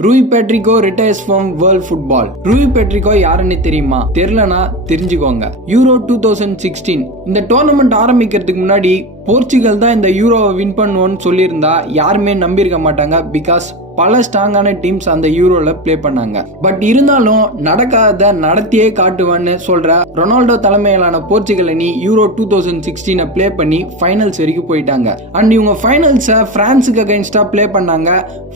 ரூய் Patricio retires from world football. Rui Patricio யாருன்னு தெரியுமா? தெரியலனா தெரிஞ்சுக்கோங்க. யூரோ 2016 இந்த டோர்னமெண்ட் ஆரம்பிக்கிறதுக்கு முன்னாடி போர்ச்சுகல் தான் இந்த யூரோவை வின் பண்ணுவோன்னு சொல்லியிருந்தா யாருமே நம்பியிருக்க மாட்டாங்க. பிகாஸ் பல ஸ்ட்ராங்கான டீம்ஸ் அந்த யூரோல பிளே பண்ணாங்க. பட் இருந்தாலும் நடக்காத நடத்தியே காட்டுவேன்னு சொல்ற ரொனால்டோ தலைமையிலான போர்ச்சுகல் அணி யூரோ 2016 பிளே பண்ணி ஃபைனல்ஸ் வரைக்கும் போயிட்டாங்க. அண்ட் இவங்க ஃபைனல்ஸை பிரான்ஸுக்கு அகைன்ஸ்டா பிளே பண்ணாங்க.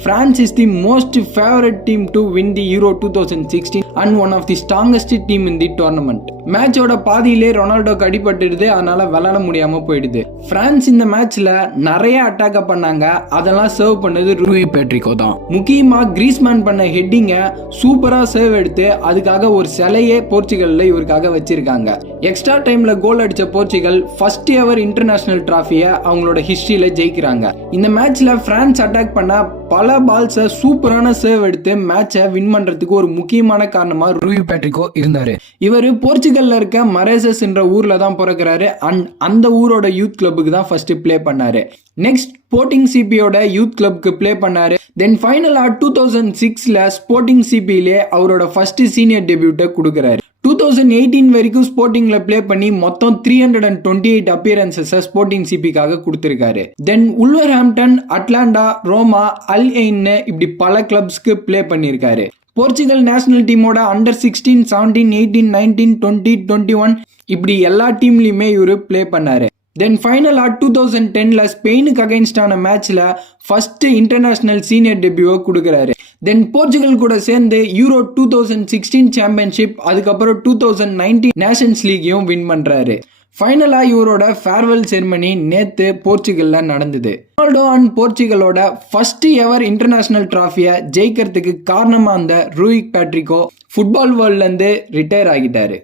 France is the most favourite team to win the Euro 2016 and one of the strongest team in the tournament. மேட்சோட பாதியிலே ரொனால்டோக்கு அடிபட்டுடுது, அதனால விளையாட முடியாம போயிடுது. பிரான்ஸ் இந்த மேட்ச்ல நிறைய அட்டாக் பண்ணாங்க, அதெல்லாம் சர்வ் பண்ணது ரூய் பேட்ரிகோ தான். முக்கியமா கிரீஸ்மேன் பண்ண ஹெட்டிங்க சூப்பரா சர்வ் எடுத்து அதுக்காக ஒரு சிலையே போர்ச்சுகல்ல இவருக்காக வச்சிருக்காங்க. எக்ஸ்ட்ரா டைம்ல கோல் அடிச்ச போர்ச்சுகல் ஃபர்ஸ்ட் எவர் இன்டர்நேஷனல் டிராஃபியை அவங்களோட ஹிஸ்டரியில ஜெயிக்கிறாங்க. இந்த மேட்ச்ல பிரான்ஸ் அட்டாக் பண்ண பல பால்ஸை சூப்பரான சர்வ் எடுத்து மேட்சை வின் பண்றதுக்கு ஒரு முக்கியமான காரணமா ரூய் பேட்ரிகோ இருந்தாரு. இவர் போர்ச்சுகல்ல இருக்க மரேசஸ் என்ற ஊர்ல தான் பிறக்கிறாரு. அண்ட் அந்த ஊரோட யூத் கிளப்புக்கு தான் ஃபர்ஸ்ட் பிளே பண்ணாரு. நெக்ஸ்ட் ஸ்போர்ட்டிங் சிபியோட யூத் கிளப்க்கு பிளே பண்ணாரு. தென் ஃபைனலா 2006ல ஸ்போர்ட்டிங் சிபிலே அவரோட ஃபர்ஸ்ட் சீனியர் டெபியூட்டை கொடுக்கறாரு. 2018 வரைக்கும் ஸ்போர்ட்டிங்ல பிளே பண்ணி மொத்தம் 328 அப்பியரன்சஸ் ஸ்போர்ட்டிங் சிபிக்காக கொடுத்திருக்காரு. தென் உல்வர்ஹாம்ப்டன், அட்லாண்டா, ரோமா, அல் எயின் இப்படி பல கிளப்ஸ்க்கு பிளே பண்ணியிருக்காரு. போர்ச்சுகல் நேஷனல் டீமோட அண்டர் 16, 17, 18, 19, 20, 21 இப்படி எல்லா டீம்லயுமே இவரு பிளே பண்ணாரு. தென் ஃபைனலா 2010ல ஸ்பெயினுக்கு அகைன்ஸ்டான மேட்ச்ல ஃபர்ஸ்ட் இன்டர்நேஷனல் சீனியர் டெபியூவை கொடுக்கறாரு. தென் போர்ச்சுகல் கூட சேர்ந்து யூரோ 2016 சாம்பியன்ஷிப், அதுக்கப்புறம் 2019 நேஷன்ஸ் லீக்கையும் வின் பண்றாரு. ஃபைனலா இவரோட ஃபேர்வெல் செரிமனி நேத்து போர்ச்சுகல்ல நடந்தது. ரொனால்டோ அண்ட் போர்ச்சுகலோட ஃபர்ஸ்ட் எவர் இன்டர்நேஷனல் டிராஃபியை ஜெயிக்கிறதுக்கு காரணமா அந்த ரூய் பேட்ரிகோ ஃபுட்பால் வேர்ல்ட்ல இருந்து ரிட்டையர் ஆகிட்டாரு.